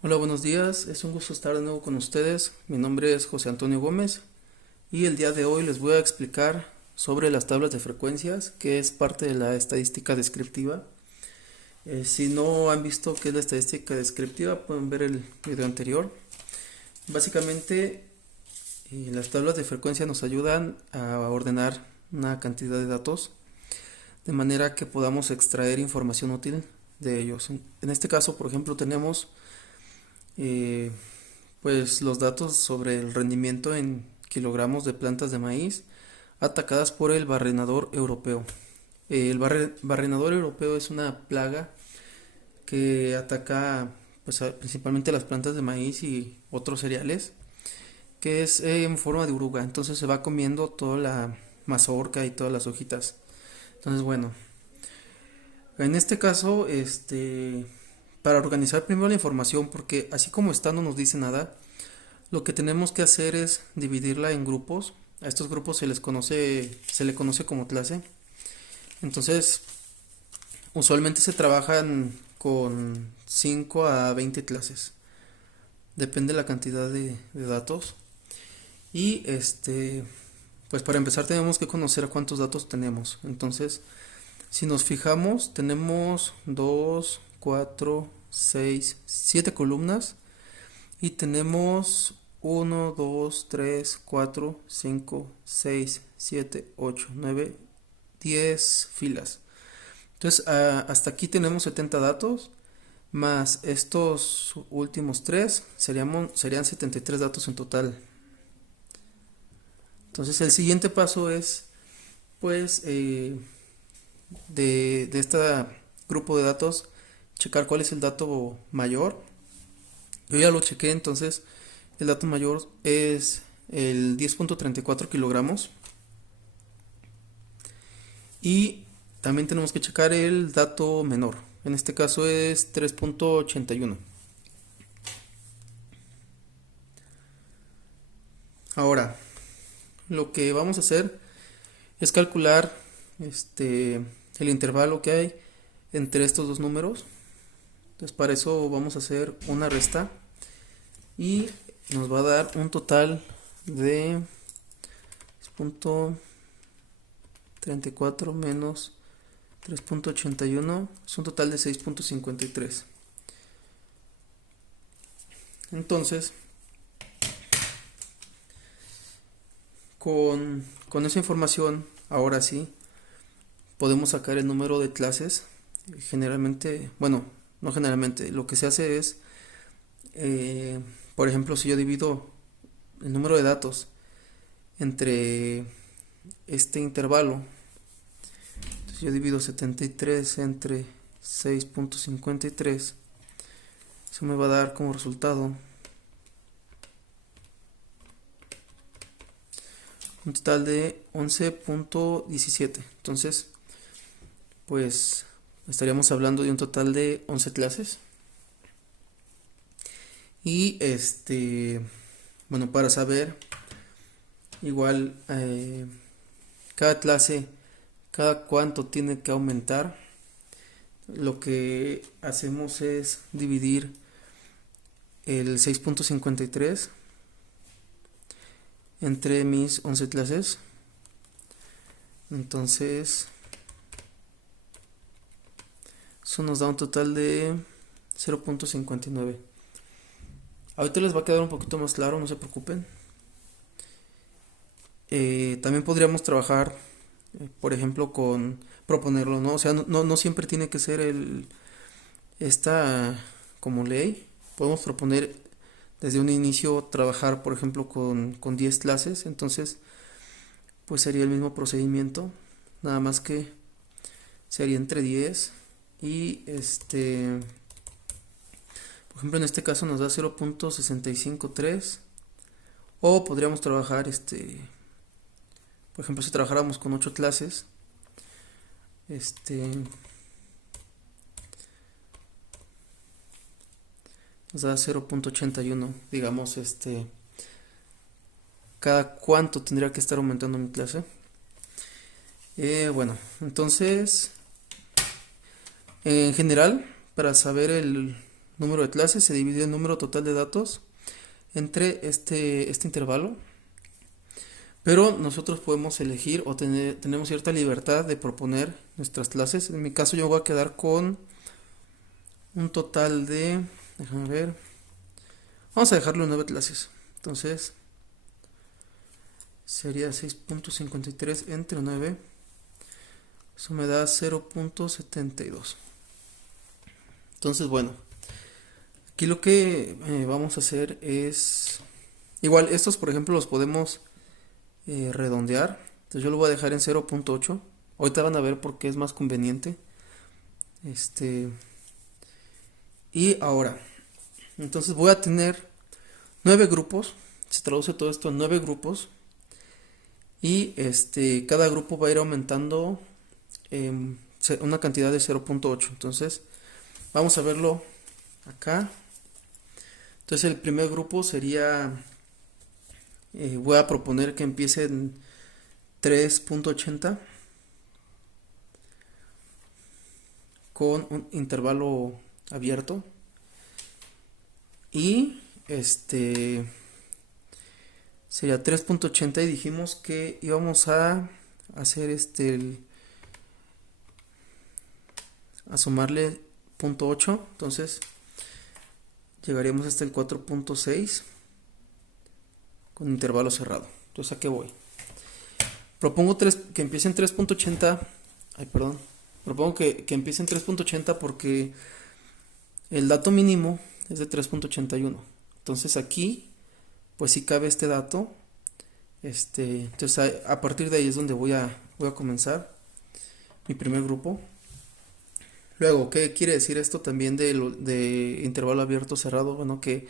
Hola, buenos días. Es un gusto estar de nuevo con ustedes. Mi nombre es José Antonio Gómez y el día de hoy les voy a explicar sobre las tablas de frecuencias, que es parte de la estadística descriptiva. Si no han visto qué es la estadística descriptiva, pueden ver el video anterior. Básicamente, las tablas de frecuencia nos ayudan a ordenar una cantidad de datos de manera que podamos extraer información útil de ellos. En este caso, por ejemplo, tenemos eh, pues los datos sobre el rendimiento en kilogramos de plantas de maíz atacadas por el barrenador europeo. El barrenador europeo es una plaga que ataca pues, principalmente las plantas de maíz y otros cereales, que es en forma de oruga, entonces se va comiendo toda la mazorca y todas las hojitas. Entonces, bueno, en este caso, para organizar primero la información, porque así como está no nos dice nada, lo que tenemos que hacer es dividirla en grupos. A estos grupos se le conoce como clase. Entonces, usualmente se trabajan con 5 a 20 clases. Depende de la cantidad de datos. Y pues para empezar tenemos que conocer cuántos datos tenemos. Entonces, si nos fijamos, tenemos 2 4 6 7 columnas y tenemos 1, 2, 3, 4, 5, 6, 7, 8, 9, 10 filas. Entonces, hasta aquí tenemos 70 datos, más estos últimos 3 serían 73 datos en total. Entonces, el siguiente paso es, pues, de este grupo de datos, checar cuál es el dato mayor. Yo ya lo chequé, entonces el dato mayor es el 10.34 kilogramos. Y también tenemos que checar el dato menor. En este caso es 3.81. Ahora, lo que vamos a hacer es calcular el intervalo que hay entre estos dos números. Entonces, para eso vamos a hacer una resta y nos va a dar un total de 6.34 menos 3.81 es un total de 6.53. Entonces, con esa información, ahora sí, podemos sacar el número de clases. Generalmente, bueno, no generalmente, lo que se hace es, por ejemplo, si yo divido el número de datos entre este intervalo, entonces yo divido 73 entre 6.53, eso me va a dar como resultado un total de 11.17. Entonces, pues estaríamos hablando de un total de 11 clases. Y bueno, para saber, igual, cada clase, cada cuánto tiene que aumentar, lo que hacemos es dividir el 6.53 entre mis 11 clases. Entonces, eso nos da un total de 0.59. Ahorita les va a quedar un poquito más claro, no se preocupen. También podríamos trabajar, por ejemplo, con proponerlo, ¿no? O sea, no siempre tiene que ser esta como ley. Podemos proponer desde un inicio trabajar, por ejemplo, con 10 clases. Entonces, pues sería el mismo procedimiento, nada más que sería entre 10 y por ejemplo, en este caso nos da 0.653. O podríamos trabajar, por ejemplo, si trabajáramos con 8 clases, nos da 0.81. Digamos, cada cuánto tendría que estar aumentando mi clase. Bueno, entonces, en general, para saber número de clases se divide el número total de datos entre este intervalo, pero nosotros podemos elegir o tenemos cierta libertad de proponer nuestras clases. En mi caso yo voy a quedar con un total de, déjame ver, vamos a dejarlo en 9 clases. Entonces sería 6.53 entre 9. Eso me da 0.72. Entonces, bueno, aquí lo que vamos a hacer es, igual estos por ejemplo los podemos redondear. Entonces yo lo voy a dejar en 0.8. Ahorita van a ver por qué es más conveniente. Y ahora, entonces voy a tener 9 grupos. Se traduce todo esto en 9 grupos. Y cada grupo va a ir aumentando una cantidad de 0.8. Entonces vamos a verlo acá. Entonces el primer grupo sería, voy a proponer que empiece en 3.80 con un intervalo abierto. Y sería 3.80 y dijimos que íbamos a hacer a sumarle 0.8. Entonces llegaríamos hasta el 4.6 con intervalo cerrado. Entonces, ¿a qué voy? Propongo que empiece en 3.80. Ay, perdón. Propongo que empiece en 3.80 porque el dato mínimo es de 3.81. Entonces aquí pues sí cabe este dato. Entonces a partir de ahí es donde voy a comenzar mi primer grupo. Luego, ¿qué quiere decir esto también de intervalo abierto cerrado? Bueno, que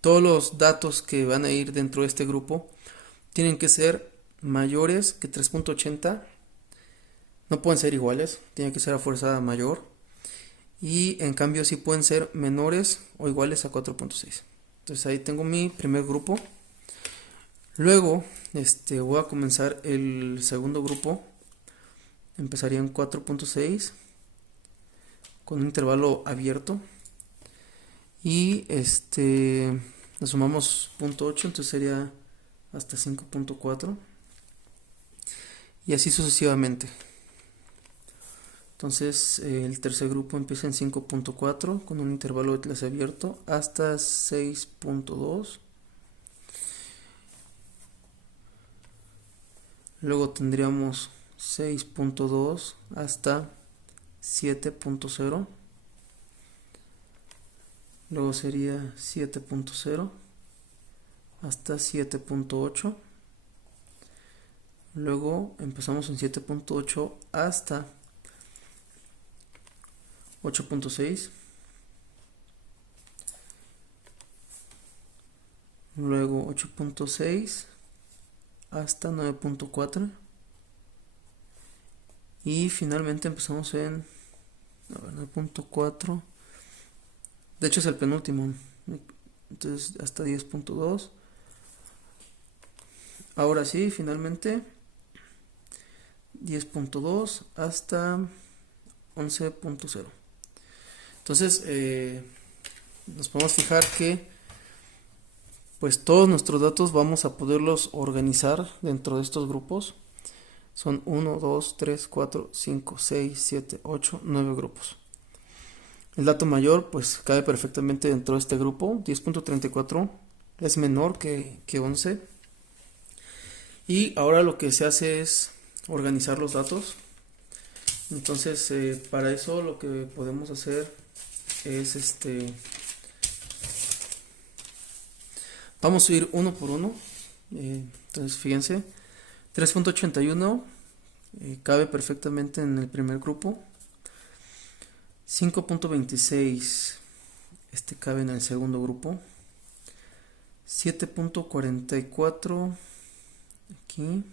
todos los datos que van a ir dentro de este grupo tienen que ser mayores que 3.80. No pueden ser iguales, tiene que ser a fuerza mayor. Y en cambio sí pueden ser menores o iguales a 4.6. Entonces ahí tengo mi primer grupo. Luego voy a comenzar el segundo grupo. Empezaría en 4.6 con un intervalo abierto. Y le sumamos 0.8, entonces sería hasta 5.4. Y así sucesivamente. Entonces el tercer grupo empieza en 5.4 con un intervalo de clase abierto hasta 6.2. Luego tendríamos 6.2 hasta 7.0. Luego sería 7.0 hasta 7.8. Luego empezamos en 7.8 hasta 8.6. Luego 8.6 hasta 9.4. Y finalmente empezamos en 9.4. De hecho es el penúltimo. Entonces hasta 10.2. Ahora sí, finalmente 10.2 hasta 11.0. Entonces nos podemos fijar que pues todos nuestros datos vamos a poderlos organizar dentro de estos grupos. Son 1, 2, 3, 4, 5, 6, 7, 8, 9 grupos. El dato mayor pues cabe perfectamente dentro de este grupo. 10.34 es menor que 11. Y ahora lo que se hace es organizar los datos. Entonces para eso lo que podemos hacer es vamos a ir uno por uno. Entonces fíjense, 3.81 cabe perfectamente en el primer grupo. 5.26 cabe en el segundo grupo. 7.44 aquí.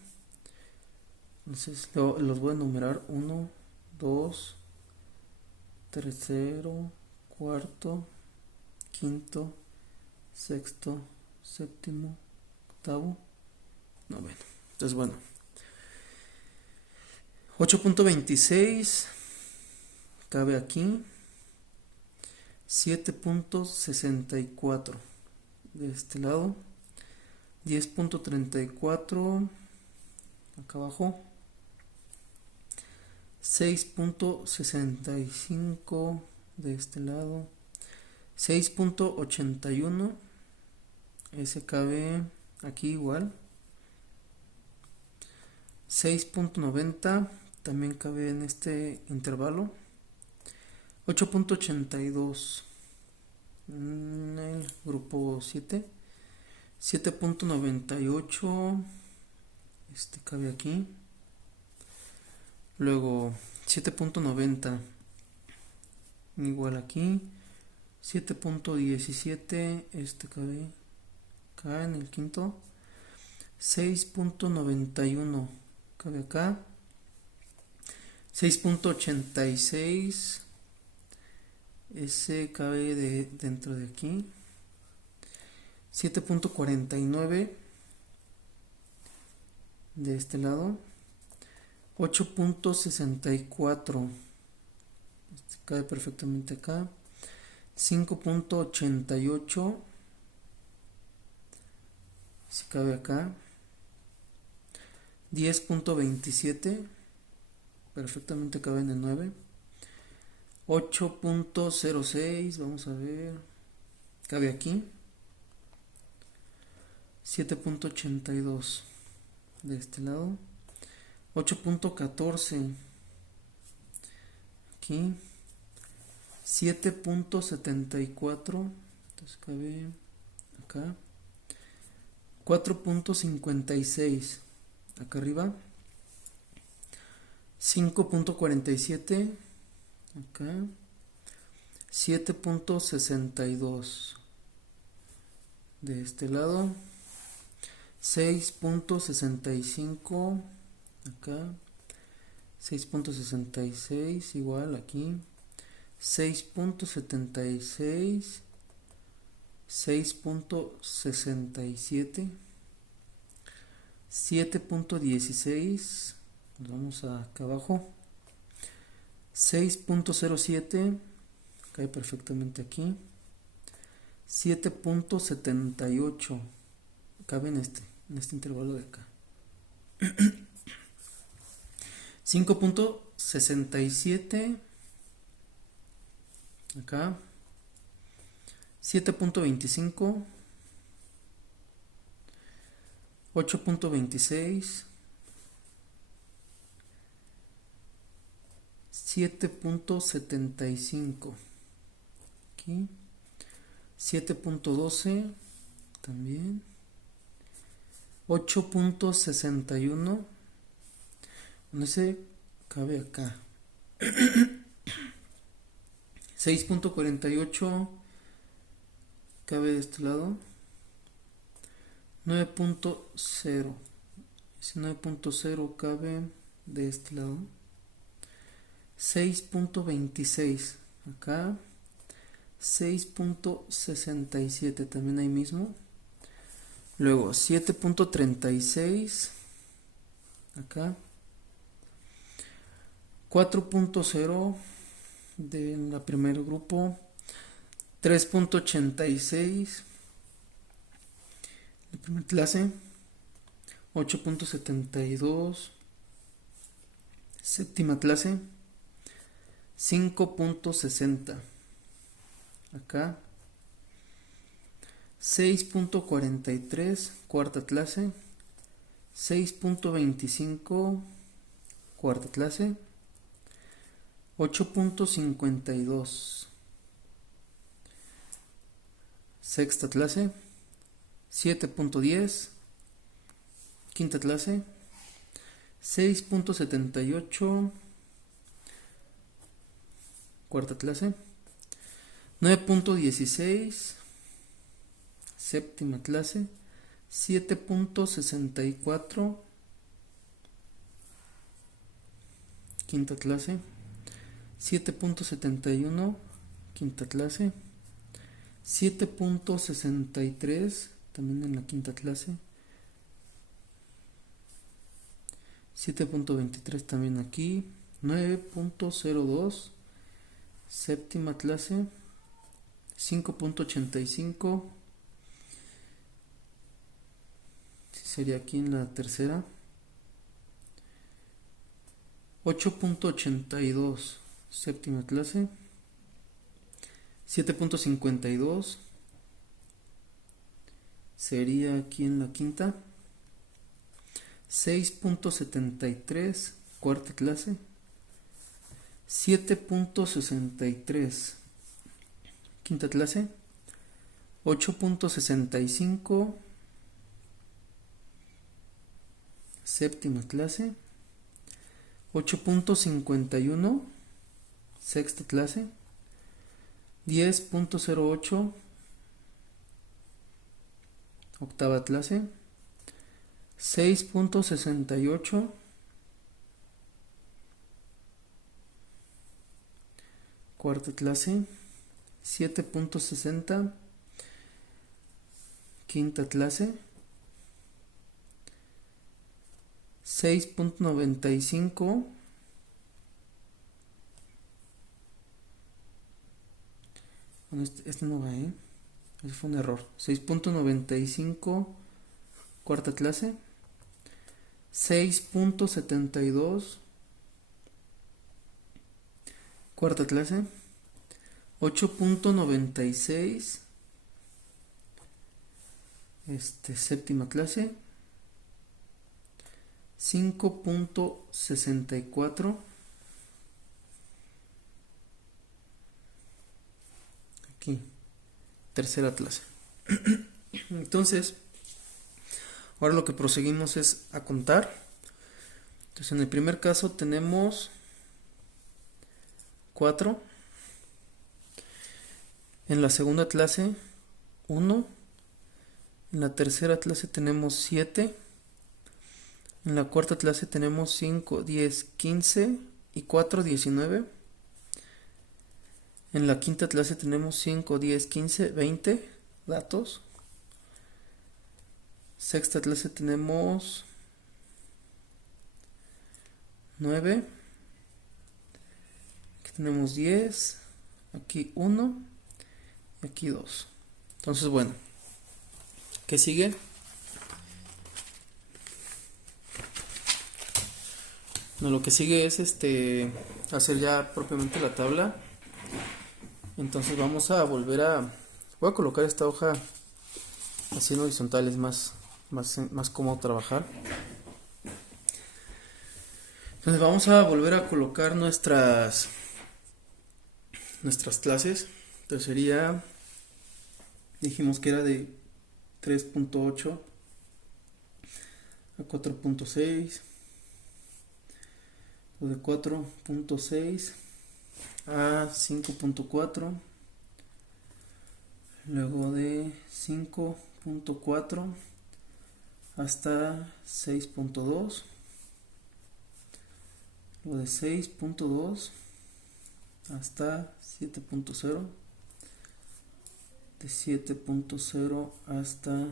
Entonces los voy a enumerar: 1, 2, tercero, cuarto, quinto, sexto, séptimo, octavo, noveno. Entonces bueno, 8.26 cabe aquí. 7.64 de este lado, 10.34 acá abajo, 6.65 de este lado, 6.81, ese cabe aquí igual, 6.90 también cabe en este intervalo, 8.82 en el grupo 7, 7.98 este cabe aquí, luego 7.90 igual aquí, 7.17 este cabe acá en el quinto, 6.91 cabe acá, 6.86 ese cabe dentro de aquí, 7.49 de este lado, 8.64 este cabe perfectamente acá, 5.88 se cabe acá, 10.27 perfectamente cabe en el 9, 8.06 vamos a ver, cabe aquí, 7.82 de este lado, 8.14 aquí, 7.74 entonces cabe acá, 4.56 acá arriba, 5.47 acá, 7.62 de este lado, 6.65 acá, 6.66 igual aquí, 6.76, 6.67, 7.16, nos vamos acá abajo, 6.07 cae perfectamente aquí, 7.78 cabe en este intervalo de acá, 5.67 acá, 7.25, 8.26, 7.75 aquí, 7.12 también, 8.61 donde se cabe acá, 6.48 cabe de este lado, 9.0 ese 9.0 cabe de este lado, 6.26 acá, 6.67 también ahí mismo, luego 7.36 acá, 4.0 del primer grupo, 3.86 la primera clase, 8.72 séptima clase, 5.60 acá, 6.43 cuarta clase, 6.25 cuarta clase, 8.52 sexta clase, 7.10 quinta clase, 6.78 cuarta clase, 9.16 séptima clase, 7.64 quinta clase, 7.71 quinta clase, 7.63 también en la quinta clase, 7.23 también aquí, 9.02 séptima clase, 5.85, sería aquí en la tercera. 8.82, séptima clase. 7.52 sería aquí en la quinta. 6.73, cuarta clase. 7.63, quinta clase. 8.65, séptima clase. 8.51, sexta clase. 10.08, octava clase. 6.68, cuarta clase. 7.60, quinta clase. 6.95, bueno, este no va, ese fue un error. 6.95, cuarta clase. 6.72, cuarta clase. 8.96, séptima clase. 5.64, aquí, tercera clase. Entonces, ahora lo que proseguimos es a contar. Entonces, en el primer caso tenemos 4. En la segunda clase, 1. En la tercera clase tenemos 7. En la cuarta clase tenemos 5, 10, 15 y 4, 19. En la quinta clase tenemos 5, 10, 15, 20 datos. Sexta clase tenemos 9. Aquí tenemos 10. Aquí 1. Y aquí 2. Entonces, bueno, ¿qué sigue? No, lo que sigue es hacer ya propiamente la tabla. Entonces vamos a volver voy a colocar esta hoja así en horizontal, es más cómodo trabajar. Entonces vamos a volver a colocar nuestras clases. Entonces sería, dijimos que era de 3.8 a 4.6, o de 4.6 a 5.4, luego de 5.4 hasta 6.2, luego de 6.2 hasta 7.0, de 7.0 hasta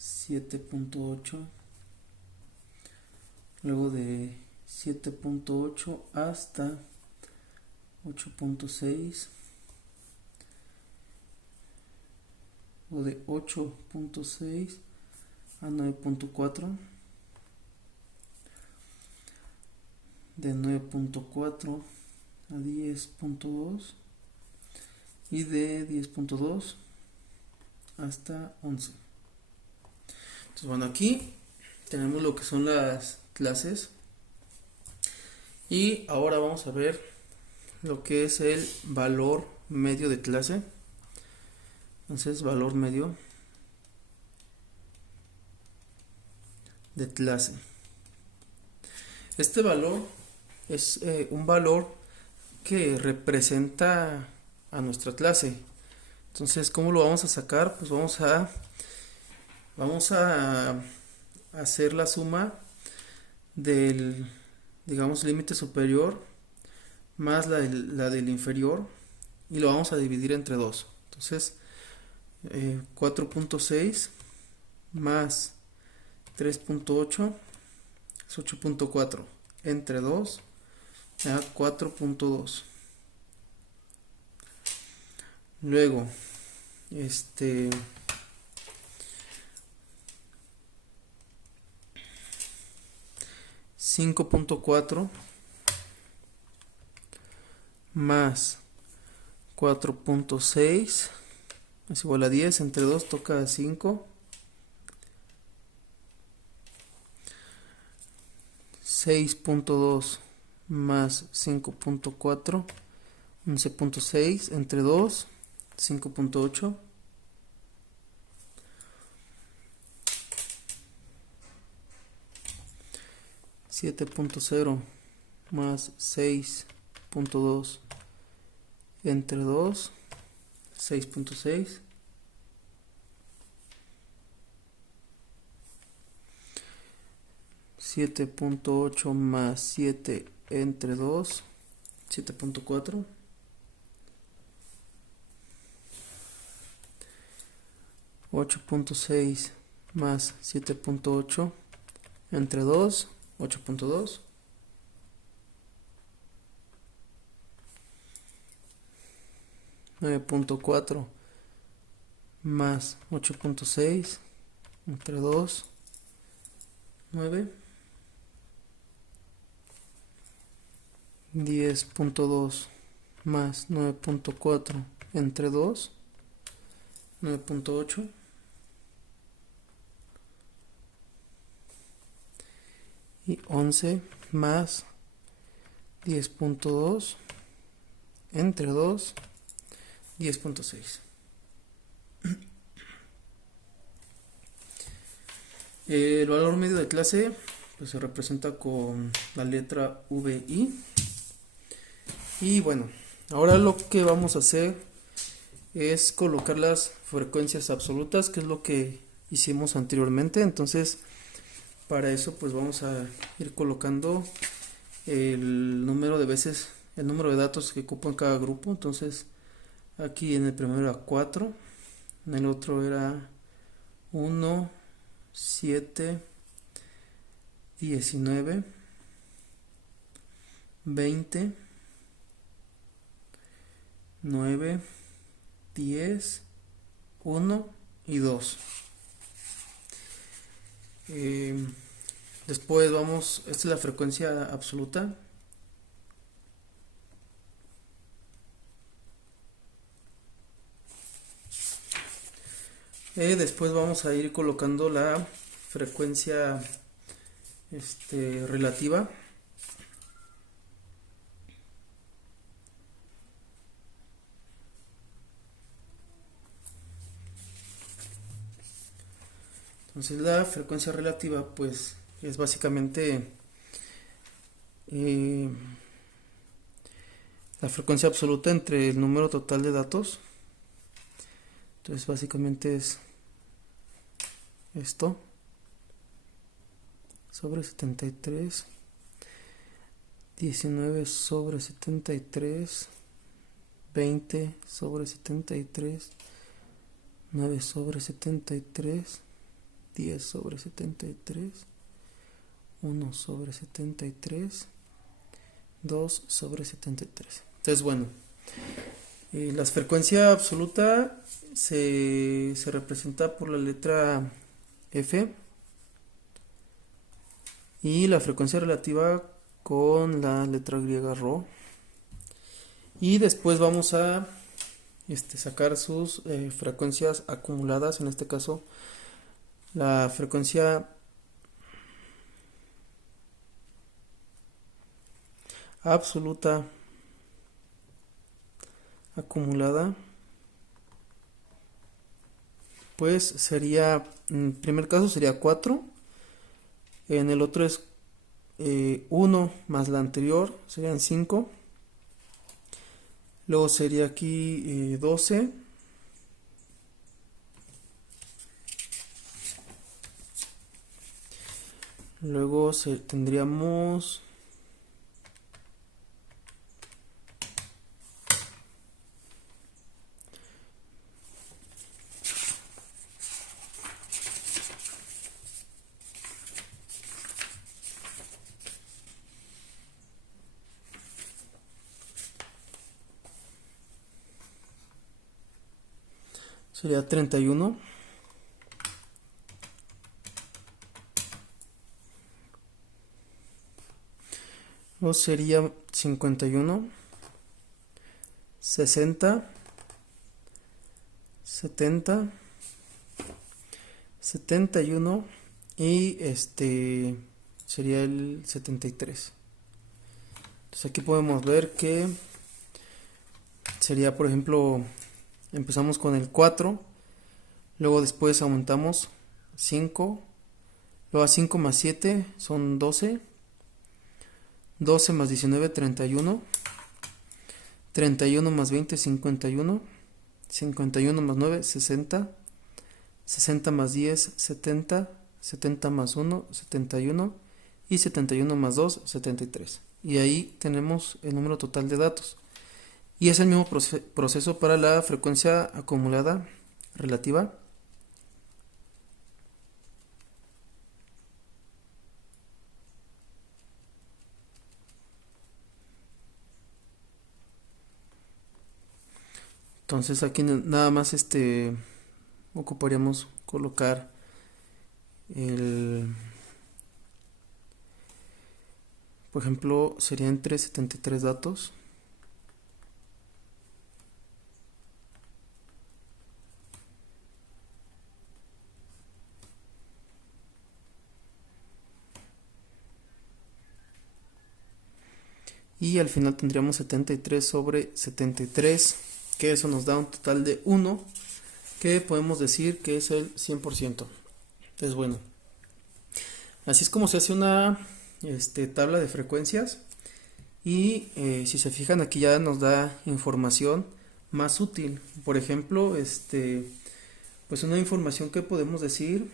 7.8, luego de 7.8 hasta 8.6, o de 8.6 a 9.4, de 9.4 a 10.2 y de 10.2 hasta 11. Entonces, bueno, aquí tenemos lo que son las clases. Y ahora vamos a ver lo que es el valor medio de clase. Entonces, valor medio de clase. Este valor es un valor que representa a nuestra clase. Entonces, ¿cómo lo vamos a sacar? Pues vamos a hacer la suma del, digamos, límite superior más la del inferior, y lo vamos a dividir entre 2. Entonces, 4.6 más 3.8 es 8.4, entre 2 da 4.2. Luego este 5.4 más 4.6 es igual a 10. Entre 2 toca 5. 6.2 más 5.4, 11.6. Entre 2, 5.8. 7.0 más 6.2 entre 2, 6.6. 7.8 más 7 entre 2, 7.4. 8.6 más 7.8 entre 2, 8.2. 9.4 más 8.6 entre 2, 9. 10.2 más 9.4 entre 2, 9.8. Y 11 más 10.2 entre 2, 10.6. El valor medio de clase pues se representa con la letra VI. Y bueno, ahora lo que vamos a hacer es colocar las frecuencias absolutas, que es lo que hicimos anteriormente. Entonces, para eso pues vamos a ir colocando el número de veces, el número de datos que ocupa en cada grupo. Entonces, aquí en el primero era 4, en el otro era 1, 7, 19, 20, 9, 10, 1 y 2. Después vamos, esta es la frecuencia absoluta. Después vamos a ir colocando la frecuencia relativa. Entonces la frecuencia relativa pues es básicamente la frecuencia absoluta entre el número total de datos. Entonces básicamente es esto sobre 73, 19 sobre 73, 20 sobre 73, 9 sobre 73, 10 sobre 73, 1 sobre 73, 2 sobre 73. Entonces, bueno, la frecuencia absoluta se representa por la letra F y la frecuencia relativa con la letra griega Rho. Y después vamos a sacar sus frecuencias acumuladas. En este caso, la frecuencia absoluta acumulada pues sería, en el primer caso sería 4, en el otro es 1 más la anterior, serían 5, luego sería aquí 12, luego tendríamos sería 31. O sería 51, 60, 70, 71 y sería el 73. Entonces aquí podemos ver que sería, por ejemplo, empezamos con el 4, luego después aumentamos 5, luego a 5 más 7 son 12, 12 más 19, 31, 31 más 20, 51, 51 más 9, 60, 60 más 10, 70, 70 más 1, 71 y 71 más 2, 73. Y ahí tenemos el número total de datos. Y es el mismo proceso para la frecuencia acumulada relativa. Entonces aquí nada más ocuparíamos colocar por ejemplo, serían entre 73 datos. Y al final tendríamos 73 sobre 73, que eso nos da un total de 1, que podemos decir que es el 100%. Entonces, bueno, así es como se hace una tabla de frecuencias. Y si se fijan, aquí ya nos da información más útil. Por ejemplo, pues una información que podemos decir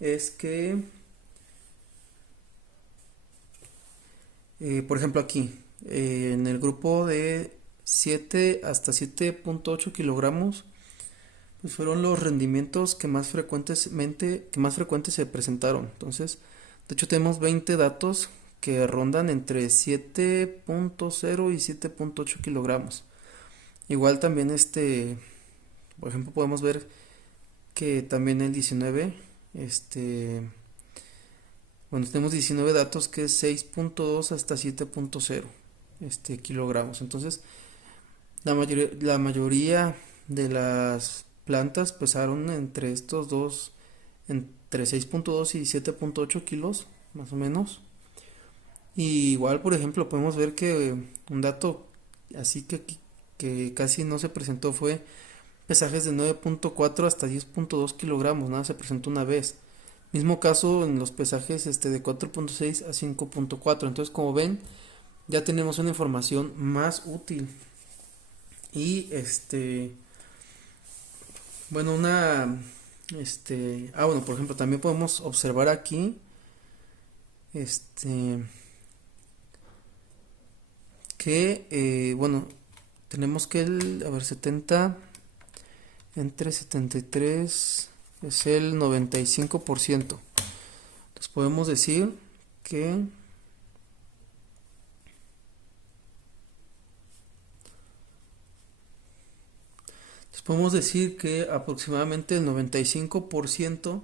es que, por ejemplo, aquí en el grupo de 7 hasta 7.8 kilogramos, pues fueron los rendimientos que más frecuentes se presentaron. Entonces, de hecho tenemos 20 datos que rondan entre 7.0 y 7.8 kilogramos. Igual también por ejemplo, podemos ver que también el 19, bueno, tenemos 19 datos que es 6.2 hasta 7.0 kilogramos. Entonces, la mayoría de las plantas pesaron entre estos dos, entre 6.2 y 7.8 kilos, más o menos. Y igual, por ejemplo, podemos ver que un dato así que casi no se presentó fue pesajes de 9.4 hasta 10.2 kilogramos, nada se presentó una vez. Mismo caso en los pesajes de 4.6 a 5.4. Entonces, como ven, ya tenemos una información más útil. Y bueno, bueno, por ejemplo, también podemos observar aquí que bueno, tenemos que a ver, 70 entre 73 es el 95%. Entonces podemos decir que aproximadamente el 95%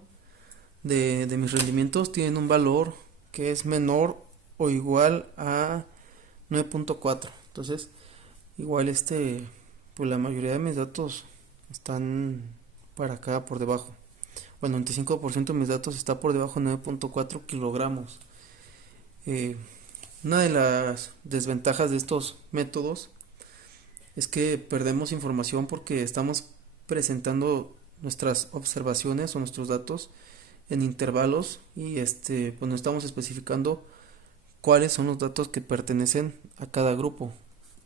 de mis rendimientos tienen un valor que es menor o igual a 9.4. Entonces, igual pues la mayoría de mis datos están para acá por debajo. Bueno, 95% de mis datos está por debajo de 9.4 kilogramos. Una de las desventajas de estos métodos es que perdemos información porque estamos presentando nuestras observaciones o nuestros datos en intervalos y pues no estamos especificando cuáles son los datos que pertenecen a cada grupo.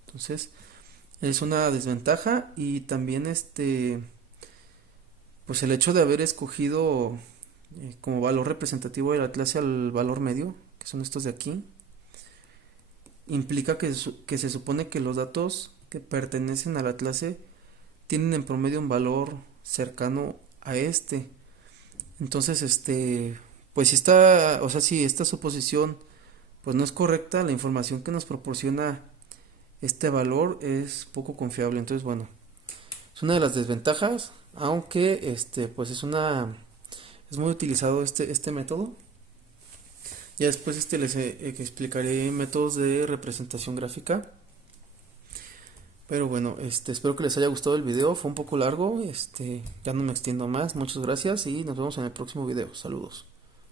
Entonces, es una desventaja. Y también pues el hecho de haber escogido como valor representativo de la clase al valor medio, que son estos de aquí, implica que se supone que los datos que pertenecen a la clase tienen en promedio un valor cercano a entonces pues si esta suposición pues no es correcta, la información que nos proporciona este valor es poco confiable. Entonces, bueno, Es una de las desventajas, aunque pues es muy utilizado este método. Ya después les explicaré métodos de representación gráfica. Pero bueno, espero que les haya gustado el video. Fue un poco largo, ya no me extiendo más. Muchas gracias y nos vemos en el próximo video. Saludos.